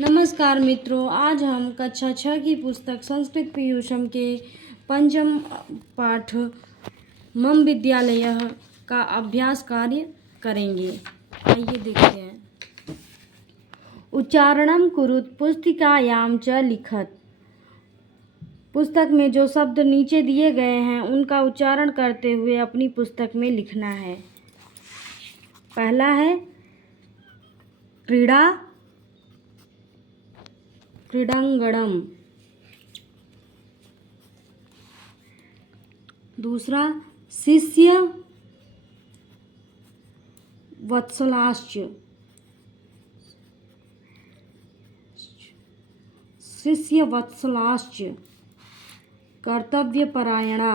नमस्कार मित्रों, आज हम कक्षा 6 की पुस्तक संस्कृत पीयूषम के पंचम पाठ मम विद्यालयः का अभ्यास कार्य करेंगे। आइए देखते हैं। उच्चारणम कुरुत पुस्तिकायाम च लिखत। पुस्तक में जो शब्द नीचे दिए गए हैं उनका उच्चारण करते हुए अपनी पुस्तक में लिखना है। पहला है क्रीड़ा क्रीडांगणम। दूसरा शिष्य वत्सलाश्च। शिष्य वत्सलाश्च कर्तव्यपरायणा।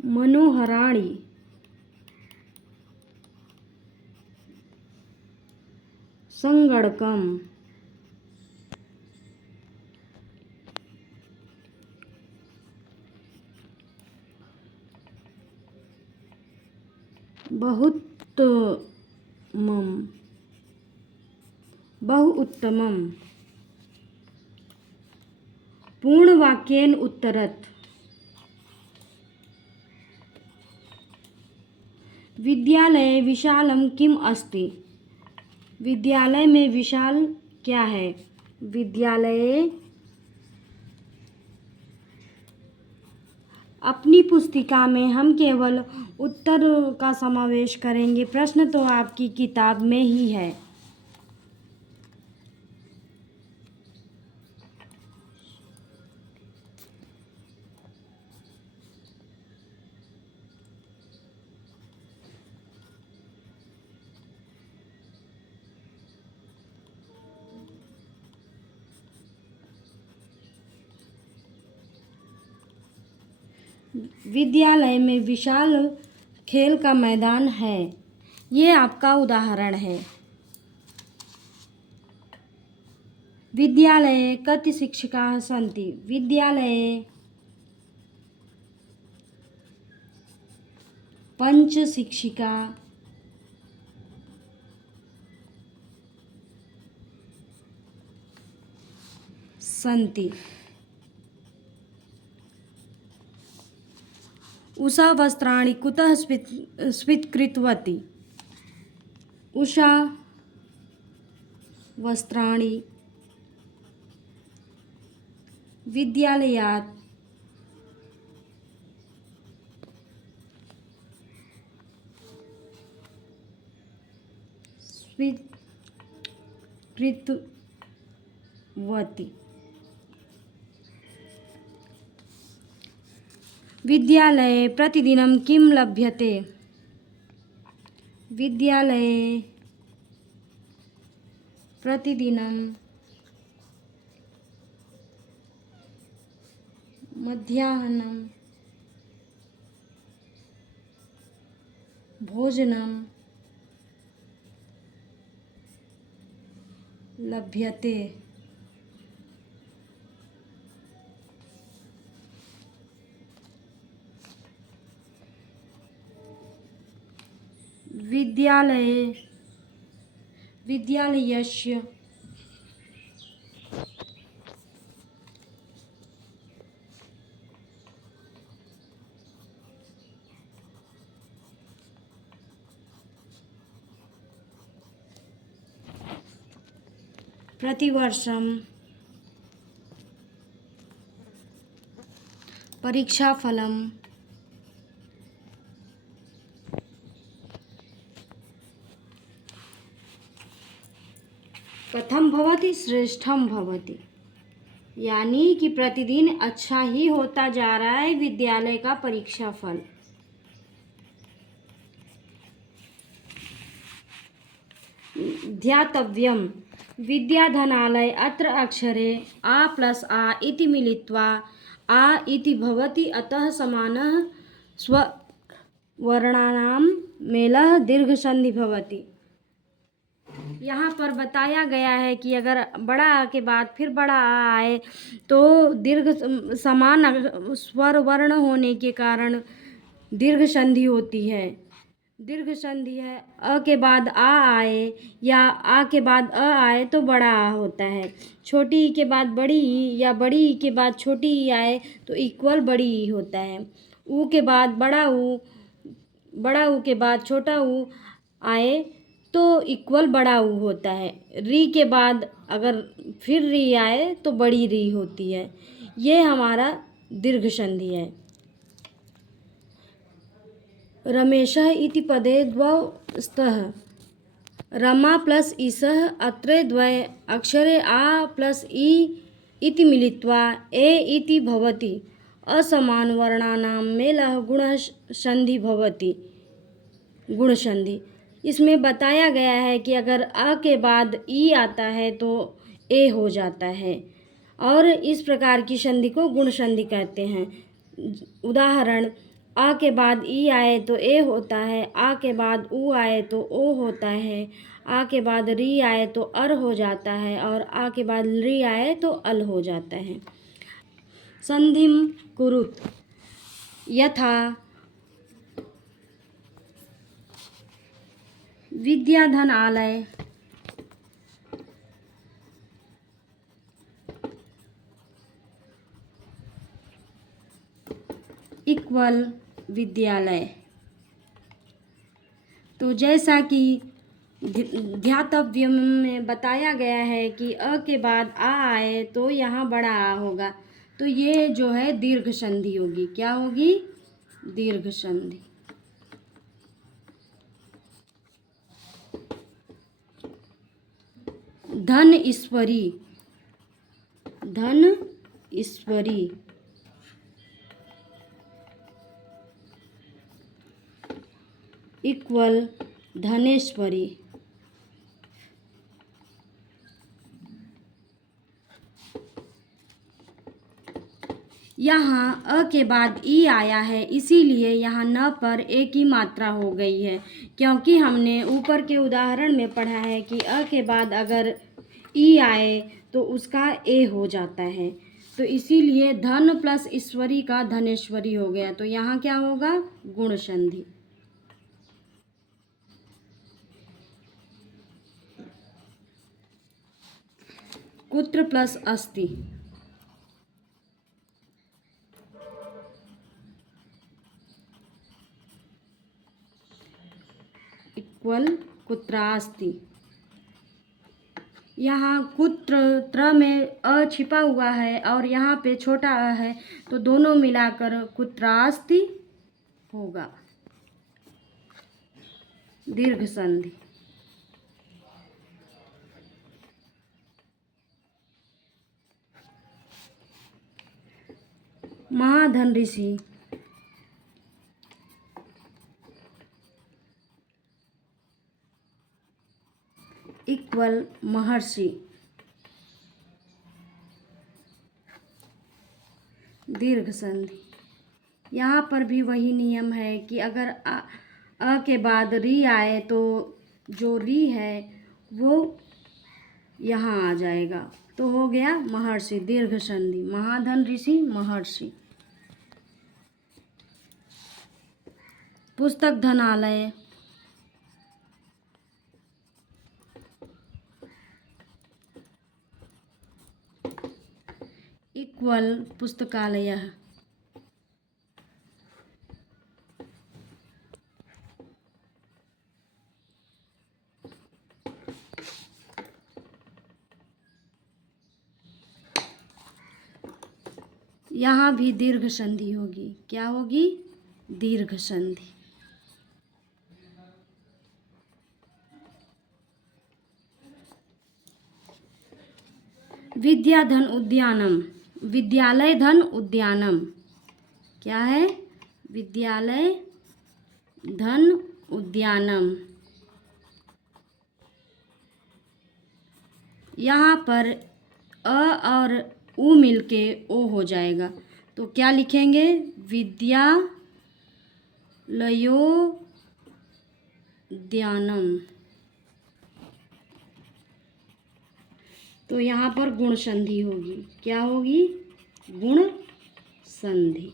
मनोहराणि। संगणकम। बहुउत्तमम। पूर्णवाक्येन उत्तरत। विद्यालये विशालं किम अस्ति। विद्यालय में विशाल क्या है। विद्यालये। अपनी पुस्तिका में हम केवल उत्तर का समावेश करेंगे, प्रश्न तो आपकी किताब में ही है। विद्यालय में विशाल खेल का मैदान है। ये आपका उदाहरण है। विद्यालये कति शिक्षकाः सन्ति। विद्यालये 5 शिक्षिका सन्ति। उषा वस्त्राणि कुतः स्वीकृतवती। उषा वस्त्राणि विद्यालयात् स्वीकृतवती। विद्यालये प्रतिदिनं किं लभ्यते। विद्यालये प्रतिदिनं मध्याह्नं भोजनं लभ्यते। विद्यालयस्य प्रतिवर्षं परीक्षाफलं कथम भवति श्रेष्ठम भवति। यानी कि प्रतिदिन अच्छा ही होता जा रहा है विद्यालय का परीक्षाफल। ध्यातव्यम। विद्याधनालय अत्र अक्षरे आ प्लस आ इति मिलित्वा आ इति भवति, अतः समानः स्ववर्णानां मेलः दीर्घसन्धि भवति। यहाँ पर बताया गया है कि अगर बड़ा आ के बाद फिर बड़ा आ आए तो दीर्घ समान स्वर वर्ण होने के कारण दीर्घ संधि होती है। दीर्घ संधि है अ के बाद आ आए या आ के बाद अ आए तो बड़ा आ होता है। छोटी ई के बाद बड़ी ई या बड़ी ई के बाद छोटी ई आए तो इक्वल बड़ी ई होता है। ऊ के बाद बड़ा ऊ के बाद छोटा ऊ आए तो इक्वल बड़ा ऊ होता है। री के बाद अगर फिर री आए तो बड़ी री होती है। ये हमारा दीर्घ संधि है। रमेशः इति पदे द्वौ स्तः रमा प्लस ईसः अत्रे द्वये अक्षरे आ प्लस ई इति मिलित्वा ए इति भवति। असमानवर्णानां मेलः गुणः संधि भवति। गुण संधि इसमें बताया गया है कि अगर अ के बाद ई आता है तो ए हो जाता है और इस प्रकार की संधि को गुण संधि कहते हैं। उदाहरण, आ के बाद ई आए तो ए होता है, आ के बाद ऊ आए तो ओ होता है, आ के बाद री आए तो अर हो जाता है और आ के बाद री आए तो अल हो जाता है। संधिम कुरुत यथा विद्याधन आलय इक्वल विद्यालय। तो जैसा कि ध्यातव्य में बताया गया है कि अ के बाद आ आए तो यहाँ बड़ा आ होगा, तो ये जो है दीर्घ संधि होगी। क्या होगी? दीर्घ संधि। धन ईश्वरी, धन ईश्वरी इक्वल धनेश्वरी। यहाँ अ के बाद ई आया है, इसीलिए यहाँ न पर ए की मात्रा हो गई है, क्योंकि हमने ऊपर के उदाहरण में पढ़ा है कि अ के बाद अगर ई आए तो उसका ए हो जाता है। तो इसीलिए धन प्लस ईश्वरी का धनेश्वरी हो गया। तो यहाँ क्या होगा? गुण संधि। कुत्र प्लस अस्ति इक्वल कुत्रास्ति। यहाँ कुत्र त्र में अ छिपा हुआ है और यहाँ पे छोटा अ है, तो दोनों मिलाकर कुत्रास्ति होगा। दीर्घ संधि। महाधन ऋषि इक्वल महर्षि। दीर्घ संधि। यहाँ पर भी वही नियम है कि अगर अ के बाद री आए तो जो री है वो यहाँ आ जाएगा, तो हो गया महर्षि। दीर्घ संधि। महाधन ऋषि महर्षि। पुस्तक धनालय इक्वल पुस्तकालयः। यहाँ भी दीर्घ संधि होगी। क्या होगी? दीर्घ संधि। विद्याधन उद्यानम, विद्यालय धन उद्यानम। क्या है? विद्यालय धन उद्यानम। यहाँ पर अ और उ मिलके ओ हो जाएगा, तो क्या लिखेंगे? विद्यालयोद्यानम। तो यहाँ पर गुण संधि होगी। क्या होगी? गुण संधि।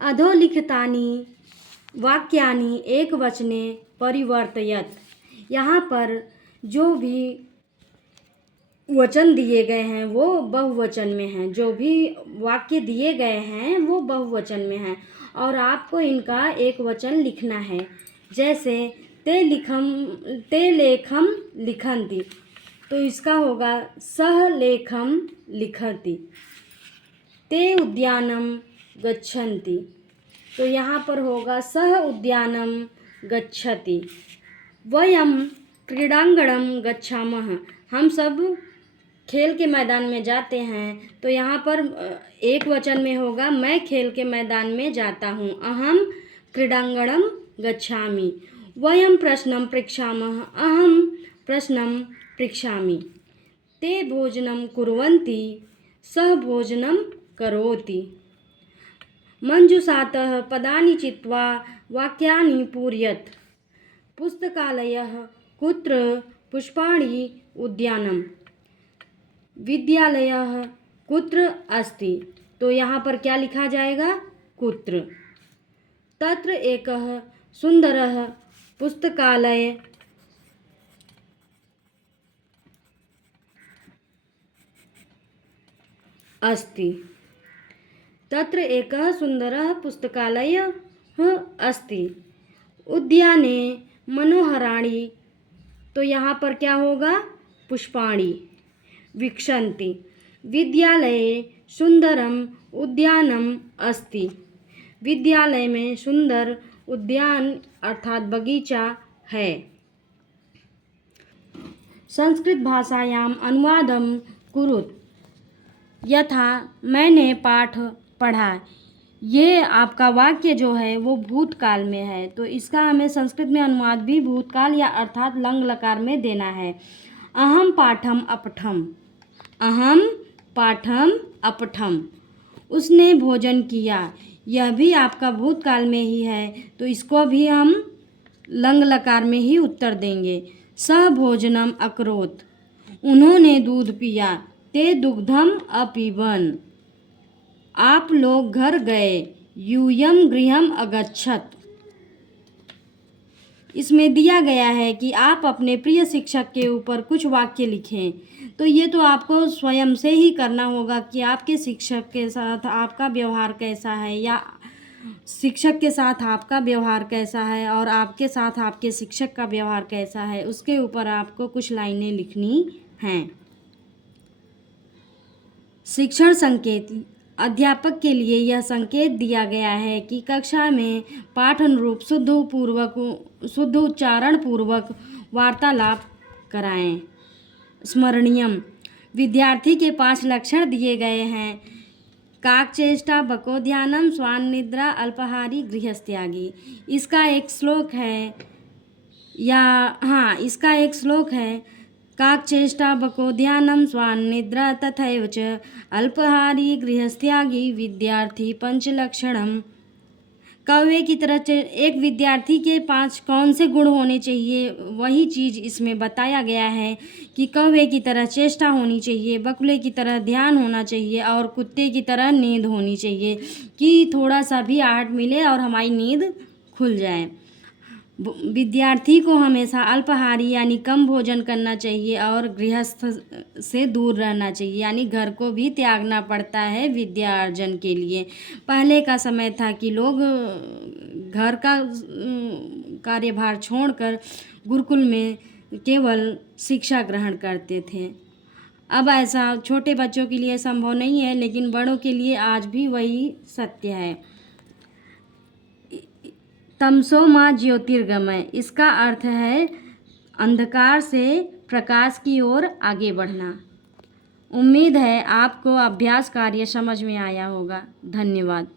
अधोलिखितानि वाक्यानि एकवचने परिवर्तयत। यहाँ पर जो भी वचन दिए गए हैं वो बहुवचन में हैं, जो भी वाक्य दिए गए हैं वो बहुवचन में हैं और आपको इनका एक वचन लिखना है। जैसे ते लेखम लिखन्ति, तो इसका होगा सह लेखम लिखति। ते उद्यानम गच्छन्ति, तो यहाँ पर होगा सह उद्यानम गच्छति। वयम क्रीडांगणम गच्छामः, हम सब खेल के मैदान में जाते हैं, तो यहाँ पर एक वचन में होगा मैं खेल के मैदान में जाता हूँ। अहम क्रीडांगणम गच्छामि। वयम प्रश्नम पृच्छामः, अहम प्रश्नम पृच्छामि। ते भोजनं कुर्वन्ति, सः भोजनं करोति। मञ्जुषातः पदानि चित्वा वाक्यानि पूरयत्। पुस्तकालयः कुत्र? पुष्पाणि उद्यानम्। विद्यालयः कुत्र अस्ति? तो यहाँ पर क्या लिखा जाएगा? कुत्र। तत्र एकः सुन्दरः पुस्तकालय अस्ति। तत्र एकः सुन्दरः पुस्तकालयः अस्ति। उद्याने मनोहराणि, तो यहाँ पर क्या होगा? पुष्पाणि विकसन्ति। विद्यालये सुन्दरम उद्यानम अस्ति। विद्यालय में सुंदर उद्यान अर्थात बगीचा है। संस्कृत भाषायाम अनुवादम कुरुत। यथा मैंने पाठ पढ़ा। ये आपका वाक्य जो है वो भूतकाल में है, तो इसका हमें संस्कृत में अनुवाद भी भूतकाल या अर्थात लंग लकार में देना है। अहम पाठम अपठम। अहम पाठम अपठम, उसने भोजन किया। यह भी आपका भूतकाल में ही है, तो इसको भी हम लंग लकार में ही उत्तर देंगे। सह भोजनम अकरोत, उन्होंने दूध पिया। ते दुग्धम अपीबन, आप लोग घर गए। यूयम गृहम अगच्छत, इसमें दिया गया है कि आप अपने प्रिय शिक्षक के ऊपर कुछ वाक्य लिखें। तो ये तो आपको स्वयं से ही करना होगा कि आपके शिक्षक के साथ आपका व्यवहार कैसा है या शिक्षक के साथ आपका व्यवहार कैसा है और आपके साथ आपके शिक्षक का व्यवहार कैसा है, उसके ऊपर आपको कुछ लाइनें लिखनी हैं। शिक्षण संकेत। अध्यापक के लिए यह संकेत दिया गया है कि कक्षा में पाठ अनुरूप शुद्ध उच्चारण पूर्वक वार्तालाप कराएं। स्मरणीयम। विद्यार्थी के 5 लक्षण दिए गए हैं। काकचेष्टा, बकोध्यानम, स्वान निद्रा, अल्पाहारी, गृहस्त्यागी। इसका एक श्लोक है इसका एक श्लोक है। काकचेष्टा, बकोध्यानम, स्वान निद्रा तथैव च अल्पाहारी, गृहस्त्यागी विद्यार्थी पंचलक्षणम। कौवे की तरह एक विद्यार्थी के 5 कौन से गुण होने चाहिए, वही चीज़ इसमें बताया गया है कि कौवे की तरह चेष्टा होनी चाहिए, बकुले की तरह ध्यान होना चाहिए और कुत्ते की तरह नींद होनी चाहिए कि थोड़ा सा भी आहट मिले और हमारी नींद खुल जाए। विद्यार्थी को हमेशा अल्पाहारी यानी कम भोजन करना चाहिए और गृहस्थ से दूर रहना चाहिए, यानी घर को भी त्यागना पड़ता है विद्या अर्जन के लिए। पहले का समय था कि लोग घर का कार्यभार छोड़कर गुरुकुल में केवल शिक्षा ग्रहण करते थे। अब ऐसा छोटे बच्चों के लिए संभव नहीं है, लेकिन बड़ों के लिए आज भी वही सत्य है। तमसो माँ ज्योतिर्गमय, इसका अर्थ है अंधकार से प्रकाश की ओर आगे बढ़ना। उम्मीद है आपको अभ्यास कार्य समझ में आया होगा। धन्यवाद।